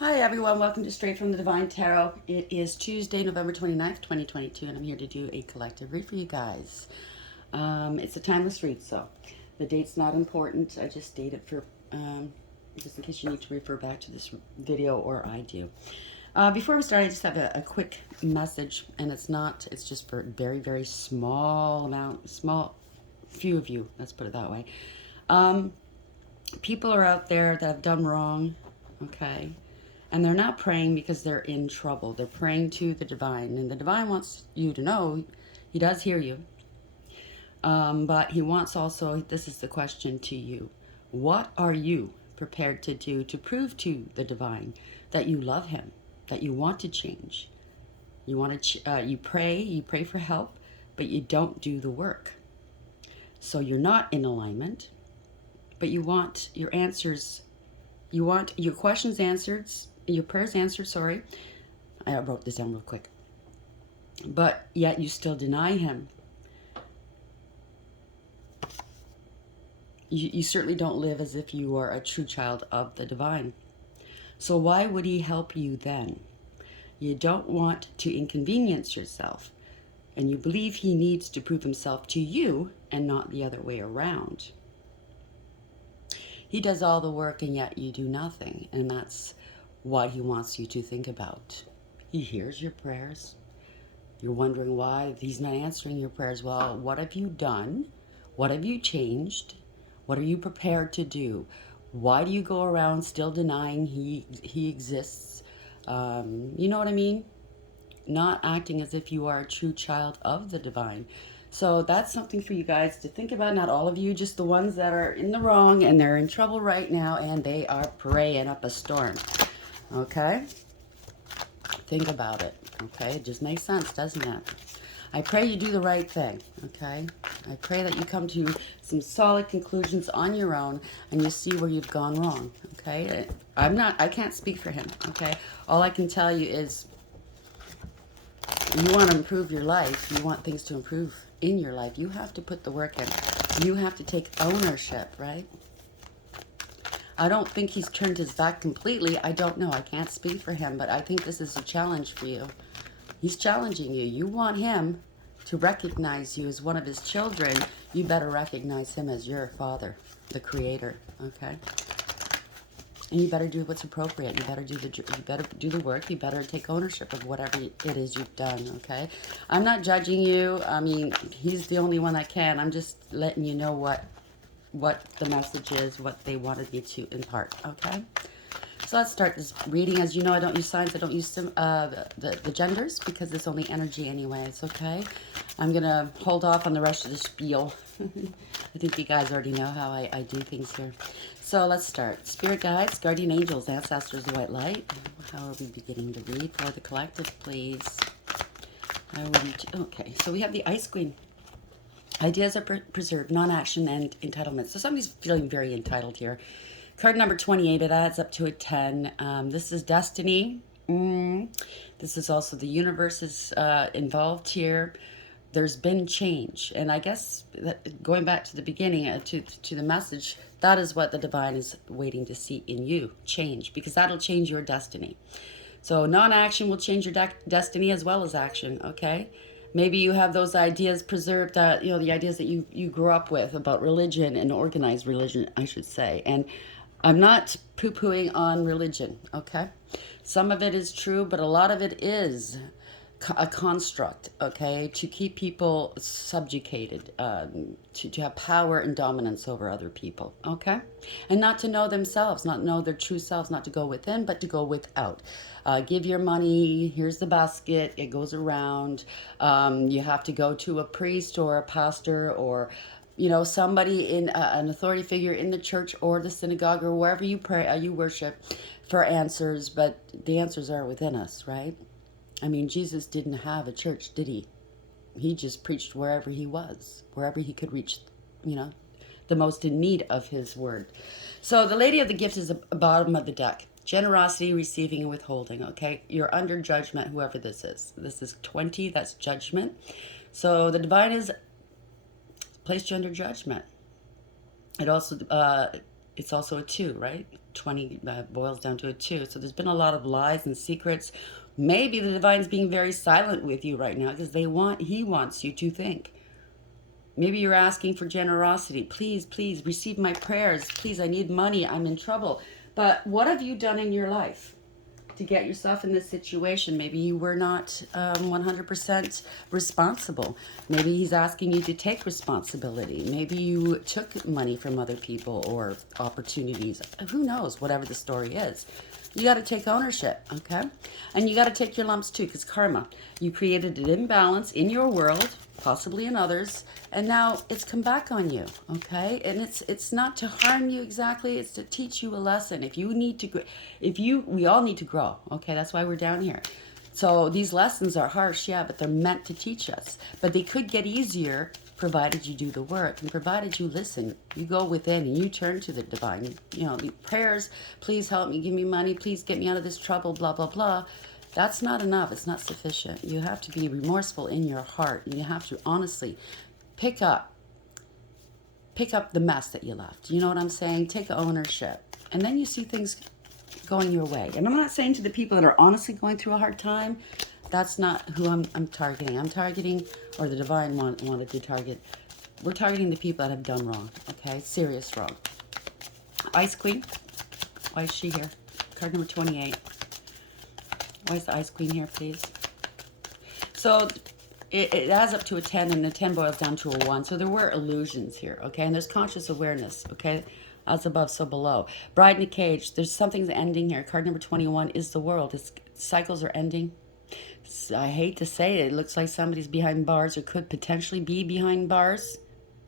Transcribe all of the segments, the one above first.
Hi everyone, welcome to Straight from the Divine Tarot. It is Tuesday, November 29th, 2022, and I'm here to do a collective read for you guys. It's a timeless read, so the date's not important. I just date it for, just in case you need to refer back to this video, or I do. Before we start, I just have a quick message, and it's just for a very, very small few of you, let's put it that way. People are out there that have done wrong, okay? And they're not praying because they're in trouble. They're praying to the divine. And the divine wants you to know he does hear you. But he wants also, this is the question to you. What are you prepared to do to prove to the divine that you love him, that you want to change? You want to, you pray for help, but you don't do the work. So you're not in alignment, but you want your answers, you want your questions answered, your prayers answered, sorry. I wrote this down real quick. But yet you still deny him. You certainly don't live as if you are a true child of the divine. So why would he help you then? You don't want to inconvenience yourself, and you believe he needs to prove himself to you and not the other way around. He does all the work and yet you do nothing, and that's what he wants you to think about. He hears your prayers. You're wondering why he's not answering your prayers. Well, what have you done? What have you changed? What are you prepared to do? Why do you go around still denying he exists? You know what I mean? Not acting as if you are a true child of the divine. So that's something for you guys to think about. Not all of you, just the ones that are in the wrong and they're in trouble right now and they are praying up a storm. Okay? Think about it. Okay? It just makes sense, doesn't it? I pray you do the right thing. Okay? I pray that you come to some solid conclusions on your own and you see where you've gone wrong. Okay? I can't speak for him. Okay? All I can tell you is you want to improve your life. You want things to improve in your life. You have to put the work in. You have to take ownership, right? I don't think he's turned his back completely. I don't know. I can't speak for him, but I think this is a challenge for you. He's challenging you. You want him to recognize you as one of his children. You better recognize him as your father, the creator, okay? And you better do what's appropriate. You better do the work. You better take ownership of whatever it is you've done, okay? I'm not judging you. I mean, he's the only one that can. I'm just letting you know what the message is, what they wanted me to impart, okay? So let's start this reading. As you know, I don't use signs. I don't use the genders because it's only energy anyways, okay? I'm going to hold off on the rest of the spiel. I think you guys already know how I do things here. So let's start. Spirit guides, guardian angels, ancestors, the white light. How are we beginning to read for the collective, please? Okay, so we have the Ice Queen. Ideas are preserved, non-action, and entitlement. So somebody's feeling very entitled here. Card number 28, it adds up to a 10. This is destiny. This is also the universe is involved here. There's been change. And I guess that going back to the beginning, to the message, that is what the divine is waiting to see in you, change, because that'll change your destiny. So non-action will change your destiny as well as action, okay? Maybe you have those ideas preserved, you know, the ideas that you grew up with about religion and organized religion, I should say. And I'm not poo-pooing on religion, okay? Some of it is true, but a lot of it is a construct, okay, to keep people subjugated, to have power and dominance over other people, okay? And not to know themselves, not know their true selves, not to go within, but to go without. Give your money, here's the basket, it goes around. You have to go to a priest or a pastor or, you know, somebody in an authority figure in the church or the synagogue or wherever you pray, you worship for answers, but the answers are within us, right? I mean, Jesus didn't have a church, did he? He just preached wherever he was, wherever he could reach, you know, the most in need of his word. So the Lady of the Gift is the bottom of the deck. Generosity, receiving, and withholding, okay? You're under judgment, whoever this is. This is 20, that's judgment. So the divine is placed you under judgment. It's also a 2, right? 20 boils down to a 2. So there's been a lot of lies and secrets. Maybe the divine's being very silent with you right now because he wants you to think. Maybe you're asking for generosity. Please, please receive my prayers. Please, I need money. I'm in trouble. But what have you done in your life to get yourself in this situation? Maybe you were not 100% responsible. Maybe he's asking you to take responsibility. Maybe you took money from other people or opportunities. Who knows, whatever the story is. You got to take ownership, okay? And you got to take your lumps too, because karma. You created an imbalance in your world, possibly in others, and now it's come back on you, okay? And it's not to harm you exactly, it's to teach you a lesson. If you need to, we all need to grow, okay? That's why we're down here. So these lessons are harsh, yeah, but they're meant to teach us. But they could get easier provided you do the work and provided you listen. You go within and you turn to the divine. You know, the prayers, please help me, give me money, please get me out of this trouble, blah, blah, blah. That's not enough. It's not sufficient. You have to be remorseful in your heart. You have to honestly pick up the mess that you left. You know what I'm saying? Take ownership. And then you see things going your way. And I'm not saying to the people that are honestly going through a hard time, that's not who I'm targeting. I'm targeting, or the divine wanted to target. We're targeting the people that have done wrong, okay? Serious wrong. Ice Queen. Why is she here? Card number 28. Why is the Ice Queen here, please? So it adds up to a 10, and the 10 boils down to a 1. So there were illusions here, okay? And there's conscious awareness, okay? As above, so below. Bride in a cage. There's something's ending here. Card number 21 is the world. Cycles are ending. I hate to say it. It looks like somebody's behind bars or could potentially be behind bars.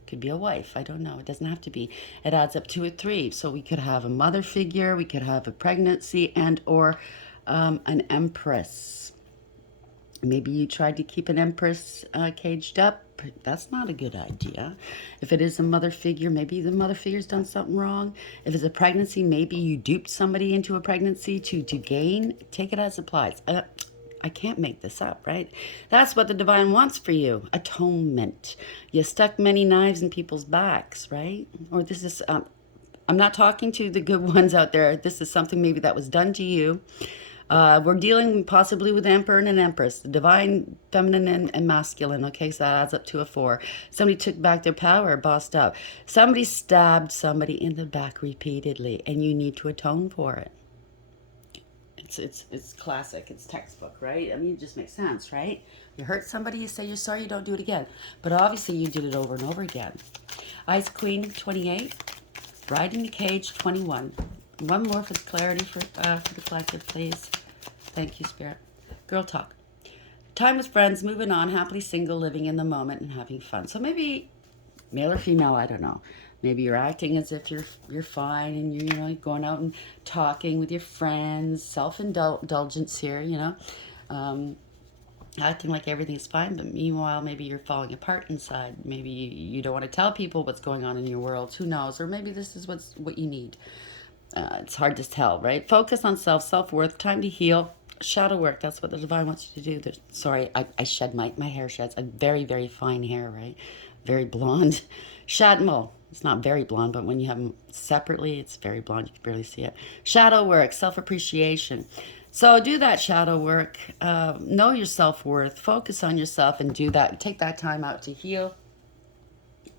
Could be a wife. I don't know. It doesn't have to be. It adds up to a 3. So we could have a mother figure. We could have a pregnancy and or an empress. Maybe you tried to keep an empress caged up. That's not a good idea. If it is a mother figure, maybe the mother figure's done something wrong. If it's a pregnancy, maybe you duped somebody into a pregnancy to gain. Take it as applies. I can't make this up, right? That's what the divine wants for you. Atonement. You stuck many knives in people's backs, right? Or this is, I'm not talking to the good ones out there. This is something maybe that was done to you. We're dealing possibly with Emperor and an Empress, the divine, feminine, and masculine. Okay, so that adds up to a 4. Somebody took back their power, bossed up. Somebody stabbed somebody in the back repeatedly, and you need to atone for it. It's classic. It's textbook, right? I mean, it just makes sense, right? You hurt somebody, you say you're sorry, you don't do it again. But obviously, you did it over and over again. Ice Queen, 28. Bride in the Cage, 21. One more for the clarity for the collective, please. Thank you, Spirit. Girl talk. Time with friends, moving on, happily single, living in the moment, and having fun. So maybe male or female, I don't know. Maybe you're acting as if you're fine, and you're going out and talking with your friends. Self-indulgence here, acting like everything's fine, but meanwhile, maybe you're falling apart inside. Maybe you don't want to tell people what's going on in your world. Who knows? Or maybe this is what you need. It's hard to tell, right? Focus on self-worth, time to heal. Shadow work, that's what the divine wants you to do. Sorry, I shed my hair sheds. A very, very fine hair, right? Very blonde. Well, it's not very blonde, but when you have them separately, it's very blonde. You can barely see it. Shadow work, self-appreciation. So do that shadow work. Know your self-worth. Focus on yourself and do that. Take that time out to heal.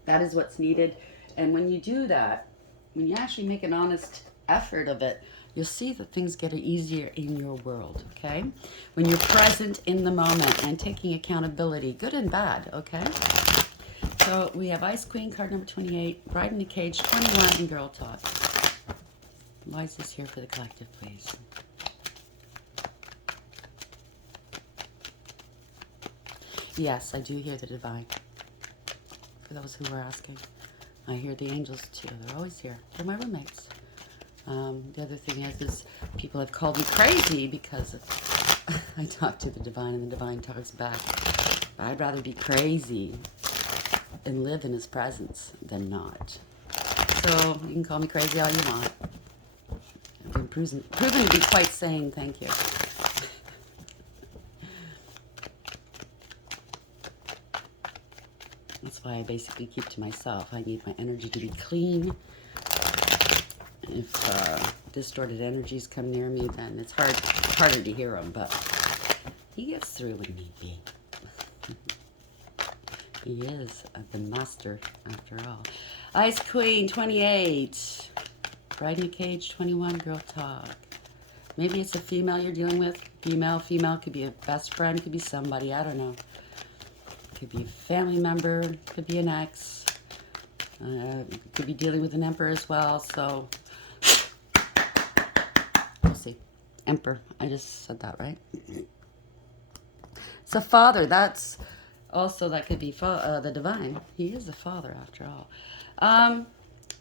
That is what's needed. And when you do that, when you actually make an honest effort of it, you'll see that things get easier in your world, okay? When you're present in the moment and taking accountability, good and bad, okay? So we have Ice Queen, card number 28, Bride in the Cage, 21, and Girl Talk. Why is this here for the collective, please? Yes, I do hear the divine. For those who were asking. I hear the angels too. They're always here. They're my roommates. The other thing is people have called me crazy because I talk to the divine and the divine talks back. But I'd rather be crazy and live in his presence than not. So you can call me crazy all you want. I've been proven to be quite sane, thank you. That's why I basically keep to myself. I need my energy to be clean If distorted energies come near me, then it's harder to hear them, but he gets through when need be. He is the master, after all. Ice Queen, 28. Bride in a Cage, 21. Girl Talk. Maybe it's a female you're dealing with. Female could be a best friend, could be somebody, I don't know. Could be a family member, could be an ex. Could be dealing with an emperor as well, so we'll see. Emperor, I just said that, right? It's a father, that's also, that could be the divine. He is a father, after all.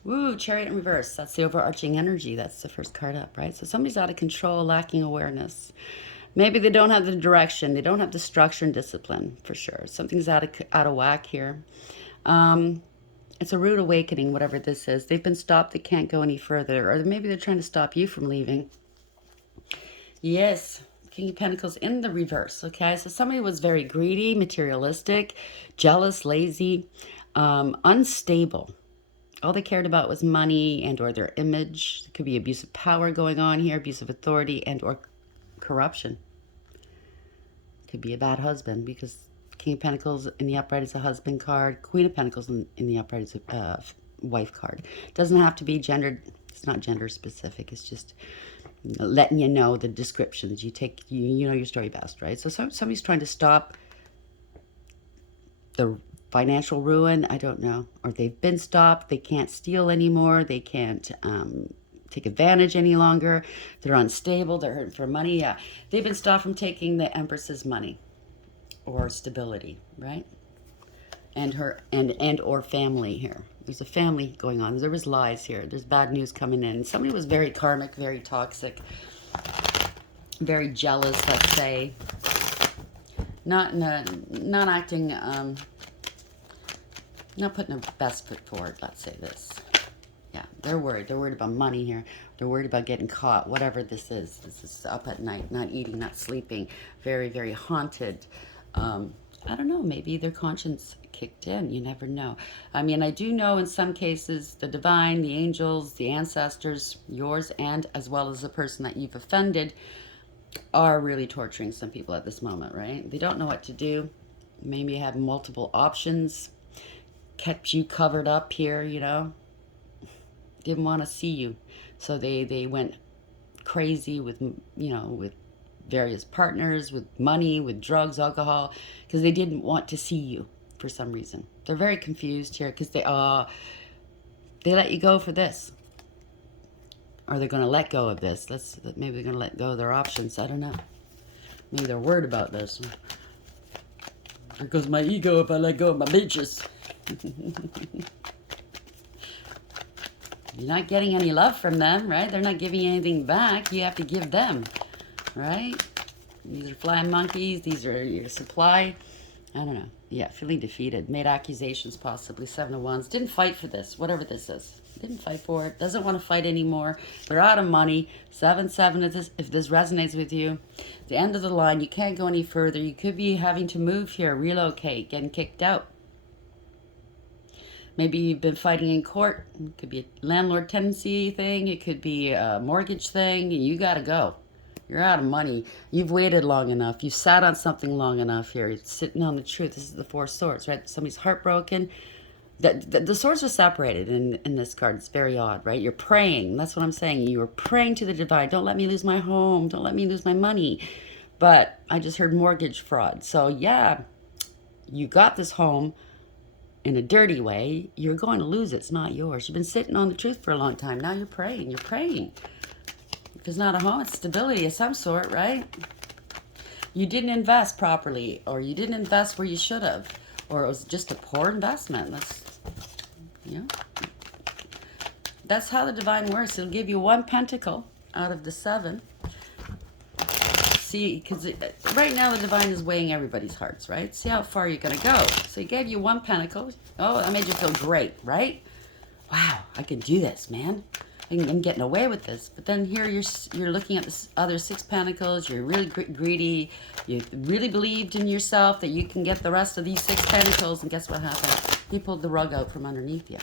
Woo, Chariot in reverse. That's the overarching energy. That's the first card up, right? So somebody's out of control, lacking awareness. Maybe they don't have the direction. They don't have the structure and discipline, for sure. Something's out of whack here. It's a rude awakening, whatever this is. They've been stopped. They can't go any further. Or maybe they're trying to stop you from leaving. Yes. King of Pentacles in the reverse, okay? So somebody was very greedy, materialistic, jealous, lazy, unstable. All they cared about was money and or their image. There could be abuse of power going on here, abuse of authority and or corruption. Could be a bad husband because King of Pentacles in the upright is a husband card. Queen of Pentacles in the upright is a wife card. Doesn't have to be gendered. It's not gender specific. It's just letting you know the descriptions. You know your story best, right? So somebody's trying to stop the financial ruin, I don't know. Or they've been stopped. They can't steal anymore. They can't take advantage any longer. They're unstable. They're hurting for money. Yeah, they've been stopped from taking the Empress's money or stability, right? And her and or family here. There's a family going on. There was lies here. There's bad news coming in. Somebody was very karmic, very toxic, very jealous, let's say. Not acting, not putting their best foot forward, let's say this. Yeah, they're worried. They're worried about money here. They're worried about getting caught, whatever this is. This is up at night, not eating, not sleeping. Very, very haunted. I don't know, maybe their conscience kicked in. You never know. I mean, I do know in some cases the divine, the angels, the ancestors, yours and as well as the person that you've offended are really torturing some people at this moment, right? They don't know what to do. Maybe have multiple options. Kept you covered up here, you know. Didn't want to see you. So they went crazy with, you know, with various partners, with money, with drugs, alcohol, because they didn't want to see you for some reason. They're very confused here because they let you go for this. Or they're going to let go of this. Maybe they're going to let go of their options. I don't know. Maybe they're worried about this. There goes my ego if I let go of my bitches. You're not getting any love from them, right? They're not giving you anything back. You have to give them, right? These are flying monkeys. These are your supply. I don't know. Yeah, feeling defeated. Made accusations possibly. 7 of Wands. Didn't fight for this, whatever this is. Didn't fight for it. Doesn't want to fight anymore. They're out of money. 7-7 if this resonates with you. The end of the line. You can't go any further. You could be having to move here, relocate, getting kicked out. Maybe you've been fighting in court. It could be a landlord tenancy thing. It could be a mortgage thing. You got to go. You're out of money. You've waited long enough. You've sat on something long enough here. You're sitting on the truth. This is the 4 swords, right? Somebody's heartbroken. The swords are separated in this card. It's very odd, right? You're praying. That's what I'm saying. You were praying to the divine. Don't let me lose my home. Don't let me lose my money. But I just heard mortgage fraud. So, yeah, you got this home in a dirty way. You're going to lose it. It's not yours. You've been sitting on the truth for a long time. Now you're praying. You're praying. If it's not a home, it's stability of some sort, right? You didn't invest properly, or you didn't invest where you should have, or it was just a poor investment. That's how the divine works. It'll give you 1 pentacle out of the 7. See, because right now the divine is weighing everybody's hearts, right? See how far you're going to go. So he gave you 1 pentacle. Oh, that made you feel great, right? Wow, I can do this, man. I'm getting away with this. But then here you're looking at this other 6 pentacles. You're really greedy. You really believed in yourself that you can get the rest of these 6 pentacles. And guess what happened? He pulled the rug out from underneath you.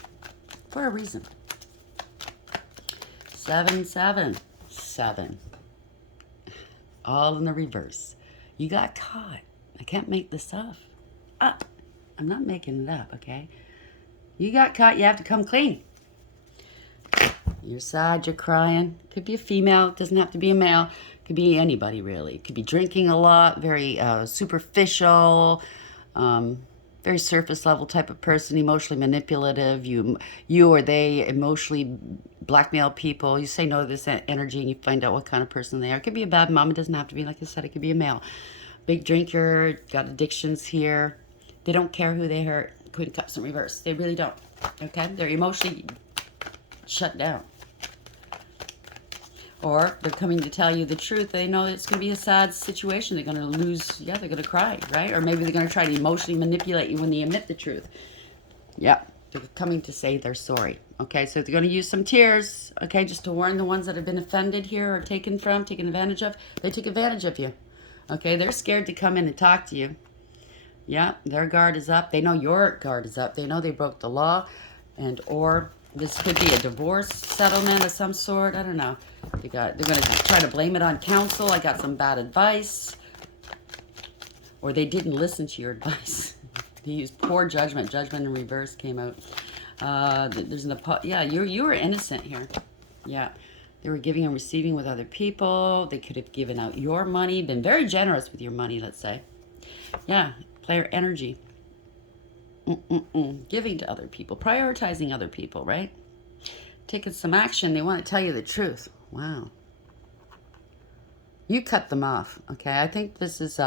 For a reason. 7, 7, 7. All in the reverse. You got caught. I can't make this up. I'm not making it up, okay? You got caught. You have to come clean. You're sad. You're crying. Could be a female. It doesn't have to be a male. Could be anybody, really. Could be drinking a lot. Very superficial. Very surface level type of person, emotionally manipulative. You or they emotionally blackmail people. You say no to this energy and you find out what kind of person they are. It could be a bad mom. It doesn't have to be, like I said, it could be a male. Big drinker, got addictions here. They don't care who they hurt. Queen of Cups in reverse. They really don't. Okay? They're emotionally shut down. Or they're coming to tell you the truth. They know it's going to be a sad situation. They're going to lose, they're going to cry, right? Or maybe they're going to try to emotionally manipulate you when they admit the truth. Yeah, they're coming to say they're sorry. Okay, so they're going to use some tears, okay, just to warn the ones that have been offended here or taken advantage of. They take advantage of you. Okay, they're scared to come in and talk to you. Yeah, their guard is up. They know your guard is up. They know they broke the law, or this could be a divorce settlement of some sort. I don't know. They're going to try to blame it on counsel. I got some bad advice. Or they didn't listen to your advice. They used poor judgment. Judgment in reverse came out. You were innocent here. Yeah. They were giving and receiving with other people. They could have given out your money, been very generous with your money, let's say. Yeah, player energy. Giving to other people, prioritizing other people, right? Taking some action. They want to tell you the truth. Wow. You cut them off, okay? I think this is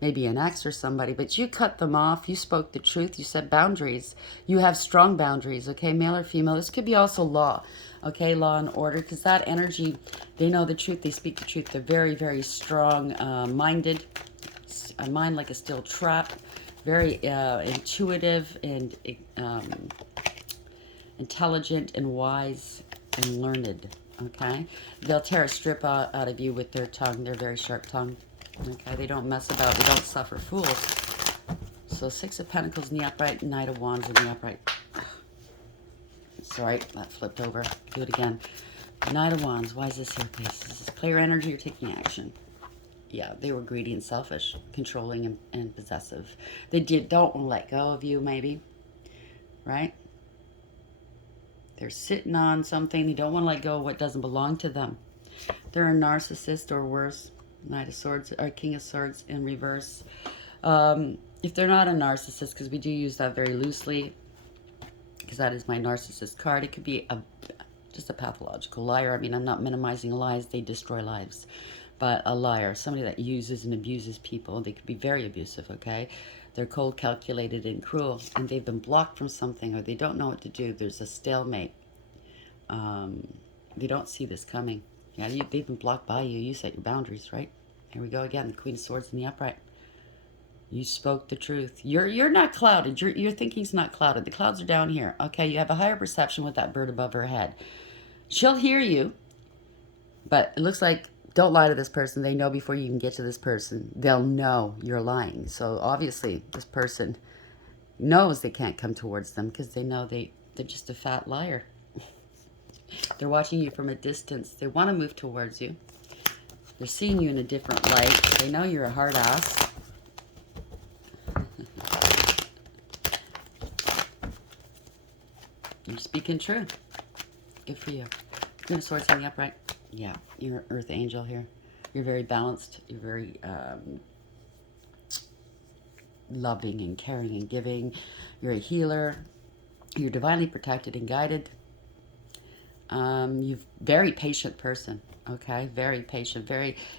maybe an ex or somebody, but you cut them off. You spoke the truth. You set boundaries. You have strong boundaries, okay? Male or female. This could be also law, okay? Law and order, because that energy, they know the truth. They speak the truth. They're very, very strong-minded. A mind like a steel trap. Very intuitive and intelligent and wise and learned. Okay, they'll tear a strip out of you with their tongue. They're very sharp tongued. Okay, they don't mess about. They don't suffer fools. So 6 of Pentacles in the upright, Knight of Wands in the upright. Sorry, that flipped over. Do it again. Knight of Wands. Why is this here, please? This is player energy. You're taking action. Yeah, they were greedy and selfish, controlling and possessive. They don't want to let go of you, maybe. Right? They're sitting on something. They don't want to let go of what doesn't belong to them. They're a narcissist or worse. Knight of Swords or King of Swords in reverse. If they're not a narcissist, because we do use that very loosely, because that is my narcissist card, it could be just a pathological liar. I mean, I'm not minimizing lies. They destroy lives. But a liar, somebody that uses and abuses people, they could be very abusive, okay? They're cold, calculated, and cruel, and they've been blocked from something, or they don't know what to do. There's a stalemate. They don't see this coming. Yeah, they've been blocked by you. You set your boundaries, right? Here we go again. The Queen of Swords in the upright. You spoke the truth. You're not clouded. Your thinking's not clouded. The clouds are down here. Okay, you have a higher perception with that bird above her head. She'll hear you, but it looks like, don't lie to this person. They know before you can get to this person. They'll know you're lying. So obviously this person knows they can't come towards them because they know they're just a fat liar. They're watching you from a distance. They want to move towards you. They're seeing you in a different light. They know you're a hard ass. You're speaking true. Good for you. Queen of Swords in the upright. Yeah, you're an earth angel here. You're very balanced. You're very loving and caring and giving. You're a healer. You're divinely protected and guided. You're a very patient person. Okay, very patient.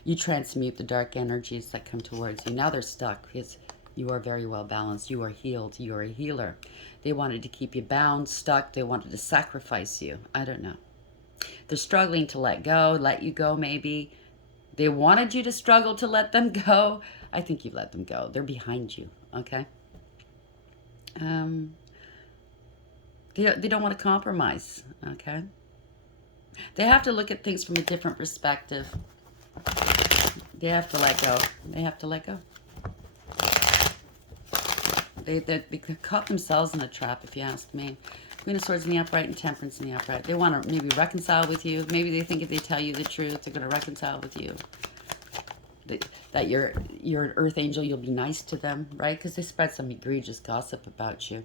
You transmute the dark energies that come towards you. Now they're stuck because you are very well balanced. You are healed. You are a healer. They wanted to keep you bound, stuck. They wanted to sacrifice you. I don't know. They're struggling to let you go maybe. They wanted you to struggle to let them go. I think you've let them go. They're behind you, okay? They don't want to compromise, okay? They have to look at things from a different perspective. They have to let go. They have to let go. They caught themselves in a trap, if you ask me. Queen of Swords in the upright and Temperance in the upright. They want to maybe reconcile with you. Maybe they think if they tell you the truth, they're going to reconcile with you. That you're an earth angel, you'll be nice to them, right? Because they spread some egregious gossip about you.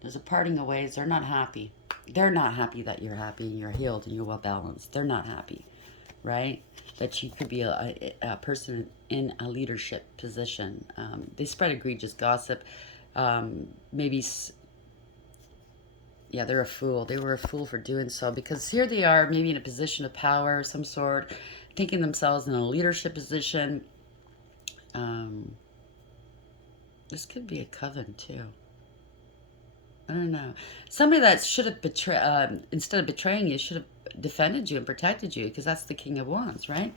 There's a parting of ways. They're not happy. They're not happy that you're happy and you're healed and you're well balanced. They're not happy, right? That you could be a person in a leadership position. They spread egregious gossip. Maybe, yeah, they're a fool. They were a fool for doing so, because here they are, maybe in a position of power of some sort, thinking themselves in a leadership position. This could be a coven too. I don't know. Somebody that should have betrayed, instead of betraying you, should have defended you and protected you, because that's the King of Wands, right?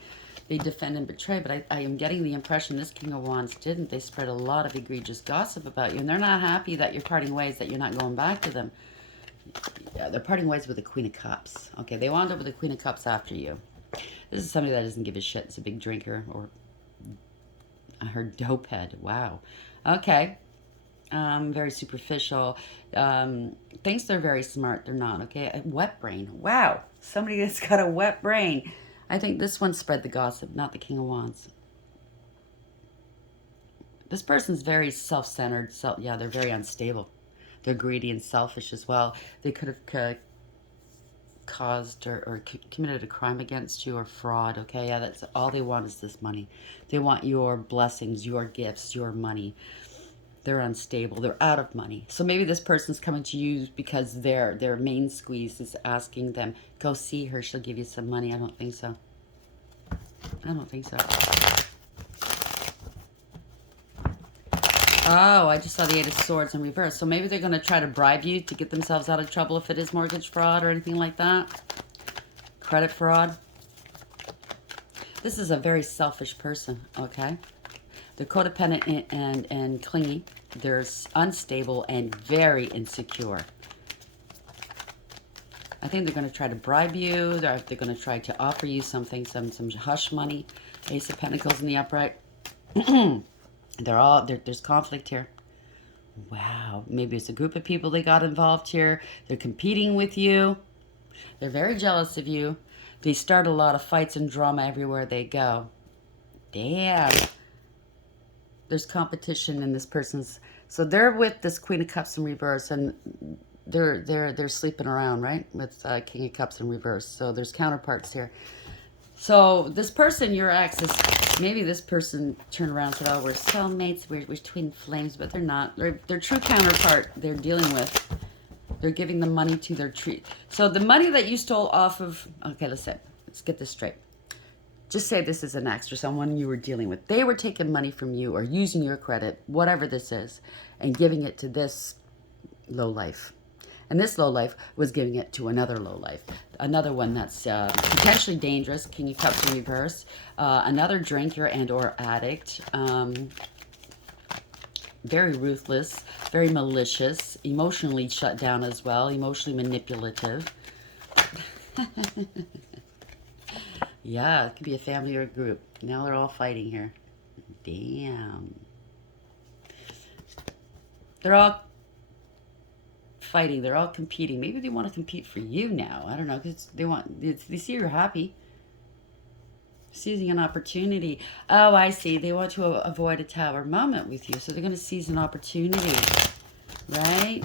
They defend and betray, but I am getting the impression this King of Wands didn't. They spread a lot of egregious gossip about you, and they're not happy that you're parting ways, that you're not going back to them. Yeah, they're parting ways with the Queen of Cups. Okay, they wound up with the Queen of Cups after you. This is somebody that doesn't give a shit. It's a big drinker, or I heard dope head. Wow. Okay. Very superficial. Thinks they're very smart. They're not, okay? A wet brain. Wow. Somebody that's got a wet brain. I think this one spread the gossip, not the King of Wands. This person's very self-centered. Yeah, they're very unstable. They're greedy and selfish as well. They could have caused or committed a crime against you, or fraud, okay? Yeah, that's all they want, is this money. They want your blessings, your gifts, your money. They're unstable. They're out of money. So maybe this person's coming to you because their main squeeze is asking them, go see her, she'll give you some money. I don't think so. I don't think so. Oh, I just saw the Eight of Swords in reverse. So maybe they're going to try to bribe you to get themselves out of trouble if it is mortgage fraud or anything like that. Credit fraud. This is a very selfish person, okay? They're codependent and clingy. They're unstable and very insecure. I think they're going to try to bribe you. They're going to try to offer you something, some hush money. Ace of Pentacles in the upright. There's conflict here. Wow. Maybe it's a group of people they got involved here. They're competing with you. They're very jealous of you. They start a lot of fights and drama everywhere they go. Damn. There's competition in this person's. So they're with this Queen of Cups in reverse, and they're sleeping around, right? With King of Cups in reverse. So there's counterparts here. So this person, your ex, is maybe this person turned around and said, "Oh, we're soulmates. We're twin flames," but they're not. Their true counterpart they're dealing with. They're giving the money to their treat. So the money that you stole off of. Okay, let's get this straight. Just say this is an ex or someone you were dealing with. They were taking money from you or using your credit, whatever this is, and giving it to this lowlife. And this lowlife was giving it to another lowlife. Another one that's potentially dangerous, King of Cups in reverse. Another drinker and or addict. Very ruthless, very malicious, emotionally shut down as well, emotionally manipulative. Yeah, it could be a family or a group. Now they're all fighting here. Damn. They're all fighting. They're all competing. Maybe they want to compete for you now. I don't know, because they see you're happy. Seizing an opportunity. Oh, I see. They want to avoid a tower moment with you. So they're going to seize an opportunity. Right?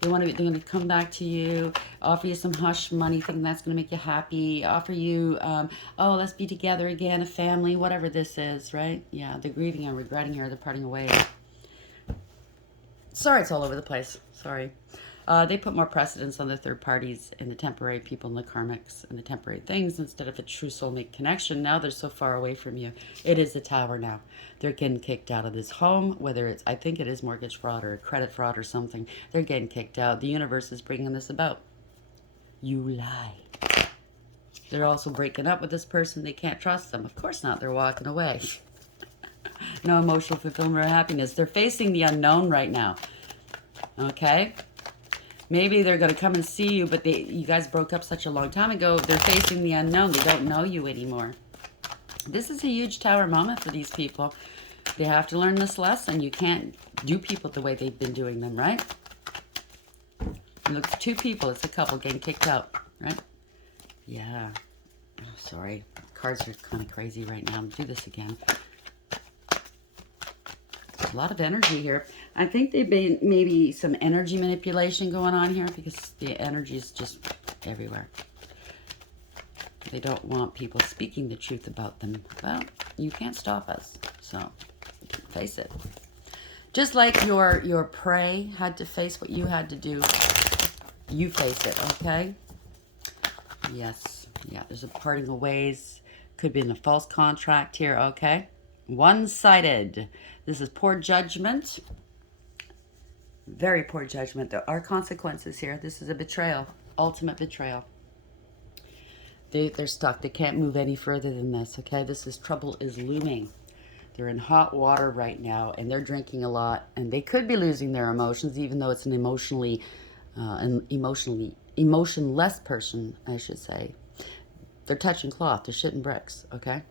They're going to come back to you, offer you some hush money, thinking that's going to make you happy, offer you, oh, let's be together again, a family, whatever this is, right? Yeah, they're grieving and regretting here, they're parting away. Sorry, it's all over the place. Sorry. They put more precedence on the third parties and the temporary people and the karmics and the temporary things instead of a true soulmate connection. Now they're so far away from you. It is the tower now. They're getting kicked out of this home, whether it's, I think it is mortgage fraud or credit fraud or something. They're getting kicked out. The universe is bringing this about. You lie. They're also breaking up with this person. They can't trust them. Of course not. They're walking away. No emotional fulfillment or happiness. They're facing the unknown right now. Okay? Maybe they're going to come and see you, but you guys broke up such a long time ago. They're facing the unknown. They don't know you anymore. This is a huge tower moment for these people. They have to learn this lesson. You can't do people the way they've been doing them, right? Look, it's two people. It's a couple getting kicked out, right? Yeah. Oh, sorry. Cards are kind of crazy right now. Do this again. A lot of energy here. I think they've been maybe some energy manipulation going on here because the energy is just everywhere. They don't want people speaking the truth about them. Well, you can't stop us, so face it. Just like your prey had to face what you had to do, you face it, okay? Yes. Yeah, there's a parting of ways. Could be in a false contract here, okay? One-sided. This is poor judgment. Very poor judgment. There are consequences here. This is a betrayal. Ultimate betrayal. They're stuck. They can't move any further than this, okay? This is trouble is looming. They're in hot water right now, and they're drinking a lot, and they could be losing their emotions, even though it's an emotionless person, I should say. They're touching cloth. They're shitting bricks, okay?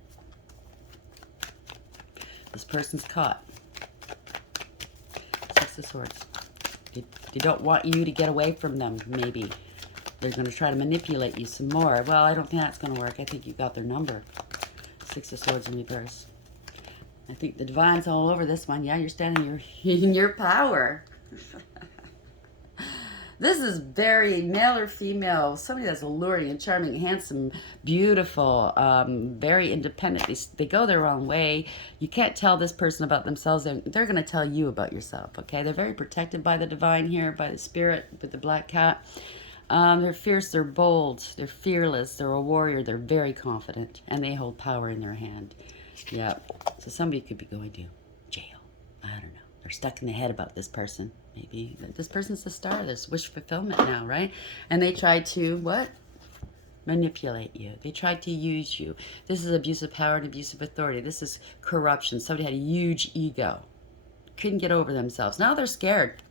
This person's caught. Six of Swords. They don't want you to get away from them, maybe. They're going to try to manipulate you some more. Well, I don't think that's going to work. I think you got their number. Six of Swords in reverse. I think the divine's all over this one. Yeah, you're standing in your power. This is very male or female. Somebody that's alluring and charming, handsome, beautiful, very independent. They go their own way. You can't tell this person about themselves. They're going to tell you about yourself, okay? They're very protected by the divine here, by the spirit, with the black cat. They're fierce, they're bold, they're fearless, they're a warrior, they're very confident, and they hold power in their hand. Yeah, so somebody could be going to jail. I don't know. They're stuck in the head about this person. Maybe this person's the star. There's wish fulfillment now, right? And they tried to, what? Manipulate you. They tried to use you. This is abuse of power and abuse of authority. This is corruption. Somebody had a huge ego. Couldn't get over themselves. Now they're scared.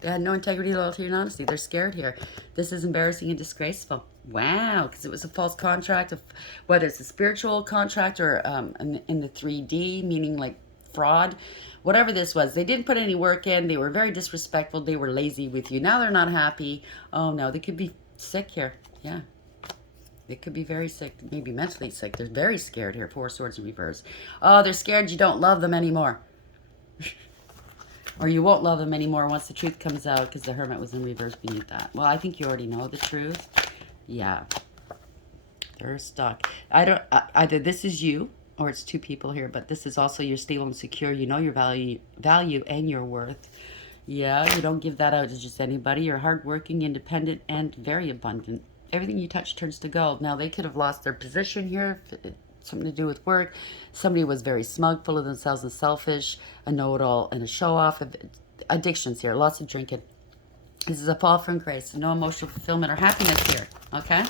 They had no integrity, loyalty, and honesty. They're scared here. This is embarrassing and disgraceful. Wow, because it was a false contract, of whether it's a spiritual contract or in the 3D, meaning like fraud, whatever this was. They didn't put any work in. They were very disrespectful. They were lazy with you. Now they're not happy. Oh, no, they could be sick here. Yeah, they could be very sick, maybe mentally sick. They're very scared here. Four Swords in reverse. Oh, they're scared you don't love them anymore. Or you won't love them anymore once the truth comes out because the Hermit was in reverse beneath that. Well, I think you already know the truth. Yeah. They're stuck. Either this is you or it's two people here, but this is also you're stable and secure. You know your value and your worth. Yeah, you don't give that out to just anybody. You're hardworking, independent, and very abundant. Everything you touch turns to gold. Now, they could have lost their position here. Something to do with work. Somebody was very smug, full of themselves and selfish, a know-it-all and a show-off. Addictions here, lots of drinking. This is a fall from grace. No emotional fulfillment or happiness here, okay?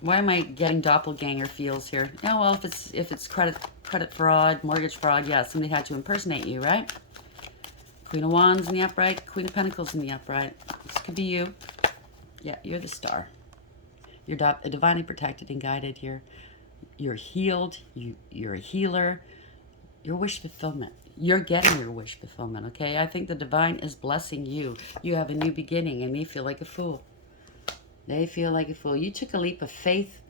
Why am I getting doppelganger feels here? Yeah, well, if it's credit fraud, mortgage fraud, yeah, somebody had to impersonate you, right? Queen of Wands in the upright, Queen of Pentacles in the upright. This could be you. Yeah, you're the star. You're divinely protected and guided here. You're healed. You're a healer. Your wish fulfillment. You're getting your wish fulfillment, okay? I think the divine is blessing you. You have a new beginning, and they feel like a fool. They feel like a fool. You took a leap of faith.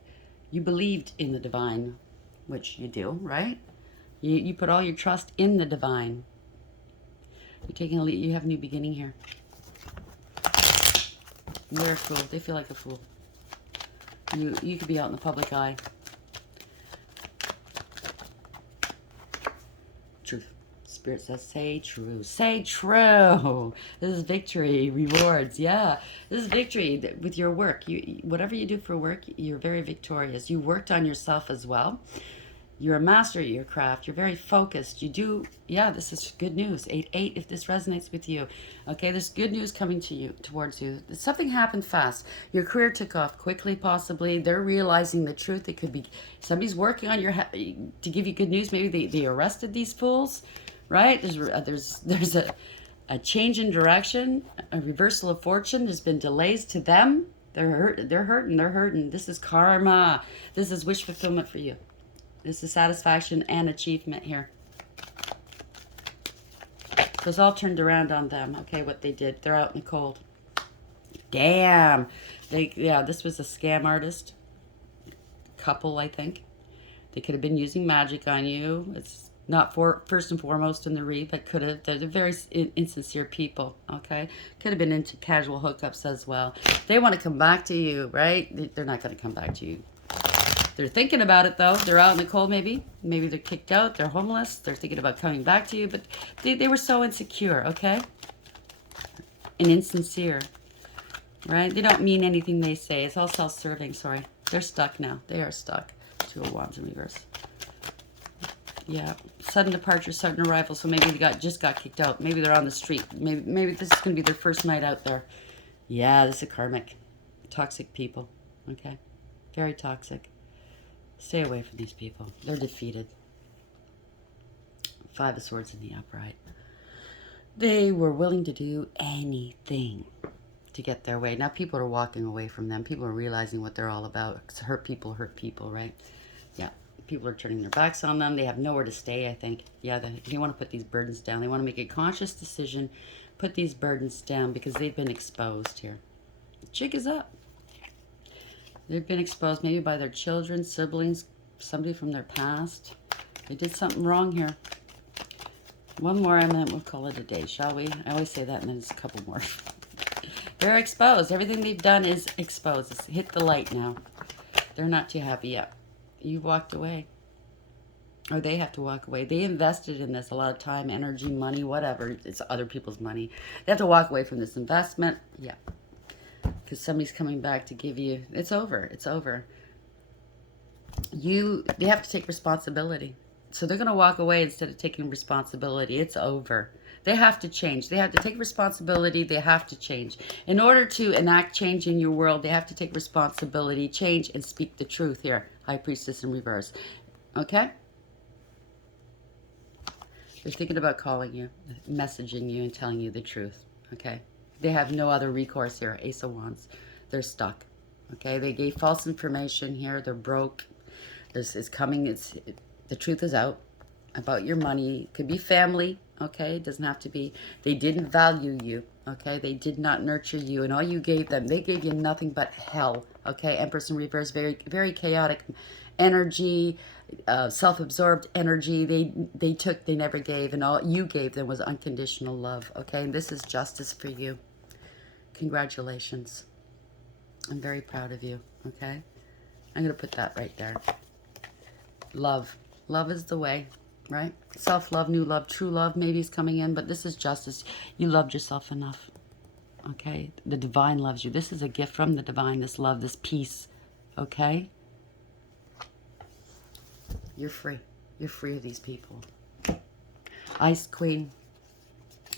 You believed in the divine, which you do, right? You put all your trust in the divine. You're taking a leap. You have a new beginning here. You're a fool. They feel like a fool. You could be out in the public eye. Truth. Spirit says, say true. Say true. This is victory. Rewards. Yeah. This is victory with your work. Whatever you do for work, you're very victorious. You worked on yourself as well. You're a master at your craft. You're very focused. You do, yeah, this is good news. 8-8, if this resonates with you. Okay, there's good news coming to you, towards you. Something happened fast. Your career took off quickly, possibly. They're realizing the truth. It could be, somebody's working on your, to give you good news. Maybe they arrested these fools, right? There's a change in direction, a reversal of fortune. There's been delays to them. They're hurting. They're hurting. This is karma. This is wish fulfillment for you. This is satisfaction and achievement here. So it's all turned around on them. Okay, what they did. They're out in the cold. Damn. Yeah, this was a scam artist couple, I think. They could have been using magic on you. It's not for first and foremost in the read, but could have. They're very insincere people, okay? Could have been into casual hookups as well. They want to come back to you, right? They're not going to come back to you. They're thinking about it, though. They're out in the cold, maybe. Maybe they're kicked out. They're homeless. They're thinking about coming back to you, but they were so insecure, okay? And insincere, right? They don't mean anything they say. It's all self-serving, sorry. They're stuck now. They are stuck. Two of Wands in reverse. Yeah, sudden departure, sudden arrival. So maybe they just got kicked out. Maybe they're on the street. Maybe this is going to be their first night out there. Yeah, this is karmic. Toxic people. Okay, very toxic. Stay away from these people. They're defeated. Five of Swords in the upright. They were willing to do anything to get their way. Now people are walking away from them. People are realizing what they're all about. 'Cause hurt people, right? Yeah. People are turning their backs on them. They have nowhere to stay, I think. Yeah, they want to put these burdens down. They want to make a conscious decision, put these burdens down because they've been exposed here. The jig is up. They've been exposed maybe by their children, siblings, somebody from their past. They did something wrong here. One more and then we'll call it a day, shall we? I always say that and then it's a couple more. They're exposed. Everything they've done is exposed. It's hit the light now. They're not too happy yet. You've walked away. Or they have to walk away. They invested in this a lot of time, energy, money, whatever. It's other people's money. They have to walk away from this investment. Yeah. Because somebody's coming back to give you... It's over. It's over. They have to take responsibility. So they're going to walk away instead of taking responsibility. It's over. They have to change. They have to take responsibility. They have to change. In order to enact change in your world, they have to take responsibility, change, and speak the truth here. High Priestess in reverse. Okay? They're thinking about calling you, messaging you, and telling you the truth. Okay? They have no other recourse here. Ace of Wands. They're stuck. Okay? They gave false information here. They're broke. This is coming. The truth is out about your money. It could be family. Okay, it doesn't have to be. They didn't value you. Okay, they did not nurture you, and all you gave them, they gave you nothing but hell. Okay, Empress in reverse, very, very chaotic energy, self-absorbed energy. They took, they never gave, and all you gave them was unconditional love. Okay, and this is justice for you. Congratulations. I'm very proud of you. Okay, I'm gonna put that right there. Love is the way. Right? Self-love, new love, true love maybe is coming in, but this is justice. You loved yourself enough. Okay? The divine loves you. This is a gift from the divine, this love, this peace. Okay? You're free. You're free of these people. Ice Queen.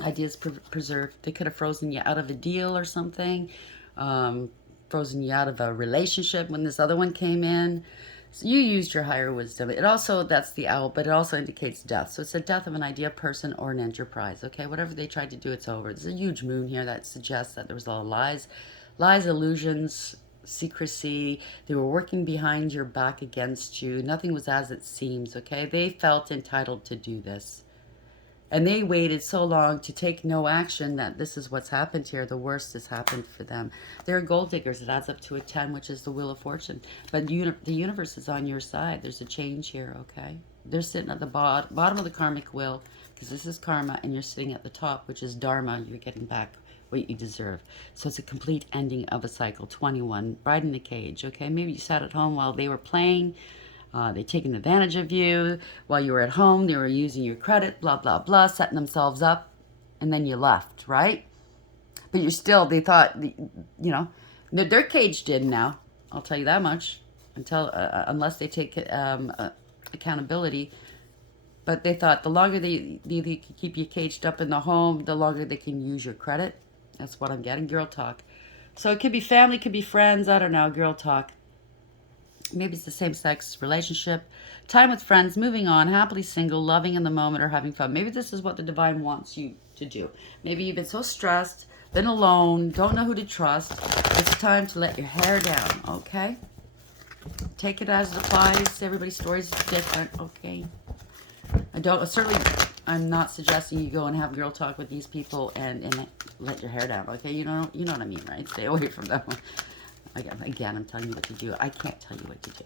Ideas preserved. They could have frozen you out of a deal or something. Frozen you out of a relationship when this other one came in. So you used your higher wisdom. It also, that's the owl, but it also indicates death. So it's the death of an idea, person, or an enterprise. Okay, whatever they tried to do, it's over. There's a huge moon here that suggests that there was a lot of lies, illusions, secrecy. They were working behind your back against you. Nothing was as it seems, okay? They felt entitled to do this. And they waited so long to take no action that this is what's happened here. The worst has happened for them. They're gold diggers. It adds up to a 10, which is the Wheel of Fortune. But the universe is on your side. There's a change here, okay? They're sitting at the bottom of the karmic wheel, because this is karma, and you're sitting at the top, which is dharma. You're getting back what you deserve. So it's a complete ending of a cycle. 21, bride in the cage, okay? Maybe you sat at home while they were playing. They taken advantage of you while you were at home. They were using your credit, blah, blah, blah, setting themselves up. And then you left, right? But you're still, they thought, you know, they're caged in now. I'll tell you that much. Unless they take accountability. But they thought the longer they can keep you caged up in the home, the longer they can use your credit. That's what I'm getting. Girl talk. So it could be family, could be friends. I don't know. Girl talk. Maybe it's the same-sex relationship, time with friends, moving on, happily single, loving in the moment, or having fun. Maybe this is what the divine wants you to do. Maybe you've been so stressed, been alone, don't know who to trust. It's time to let your hair down, okay? Take it as it applies. Everybody's story is different, okay? I'm not suggesting you go and have girl talk with these people and let your hair down, okay? You know what I mean, right? Stay away from them. Again, I'm telling you what to do. I can't tell you what to do.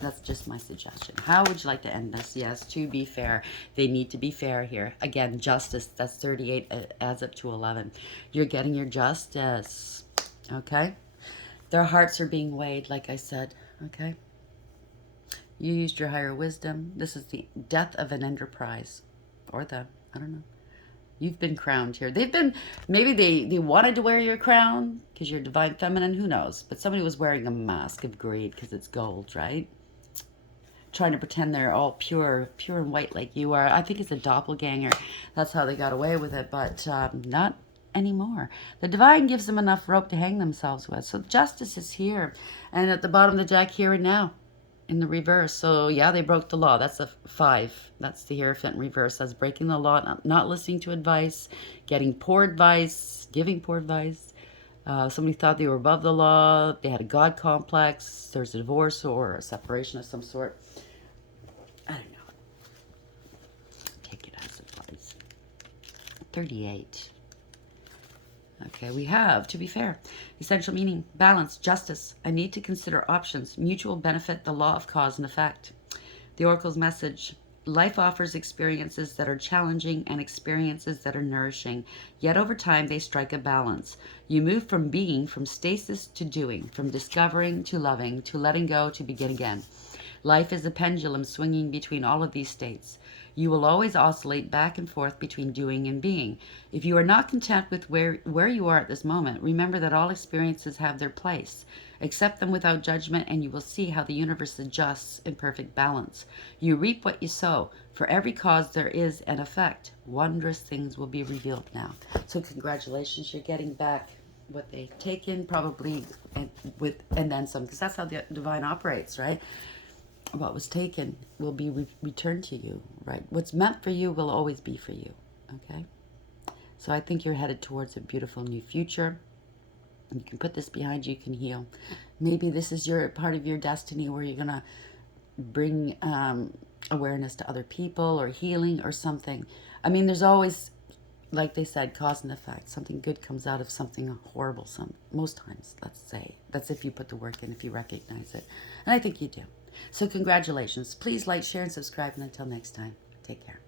That's just my suggestion. How would you like to end this? Yes, to be fair. They need to be fair here. Again, justice. That's 38. Adds up to 11. You're getting your justice. Okay? Their hearts are being weighed, like I said. Okay? You used your higher wisdom. This is the death of an enterprise. Or the, I don't know. You've been crowned here. Maybe they wanted to wear your crown because you're divine feminine. Who knows? But somebody was wearing a mask of greed because it's gold, right? Trying to pretend they're all pure and white like you are. I think it's a doppelganger. That's how they got away with it, but not anymore. The divine gives them enough rope to hang themselves with. So justice is here. And at the bottom of the deck, here and now. In the reverse. So yeah, they broke the law. That's a 5. That's the Hierophant in reverse. That's breaking the law, not listening to advice, getting poor advice, giving poor advice. Somebody thought they were above the law. They had a God complex. There's a divorce or a separation of some sort. I don't know. Take it as advice. 38. Okay, we have, to be fair, essential meaning, balance, justice. I need to consider options, mutual benefit, the law of cause and effect. The Oracle's message, life offers experiences that are challenging and experiences that are nourishing. Yet over time, they strike a balance. You move from being, from stasis to doing, from discovering to loving, to letting go to begin again. Life is a pendulum swinging between all of these states. You will always oscillate back and forth between doing and being. If you are not content with where you are at this moment, remember that all experiences have their place. Accept them without judgment, and you will see how the universe adjusts in perfect balance. You reap what you sow. For every cause there is an effect. Wondrous things will be revealed now. So congratulations, you're getting back what they've taken, probably, and then some, because that's how the divine operates, right? What was taken will be returned to you, right? What's meant for you will always be for you, okay? So I think you're headed towards a beautiful new future. You can put this behind you, you can heal. Maybe this is your part of your destiny where you're going to bring awareness to other people or healing or something. I mean, there's always, like they said, cause and effect. Something good comes out of something horrible most times, let's say. That's if you put the work in, if you recognize it. And I think you do. So congratulations. Please like, share, and subscribe. And until next time, take care.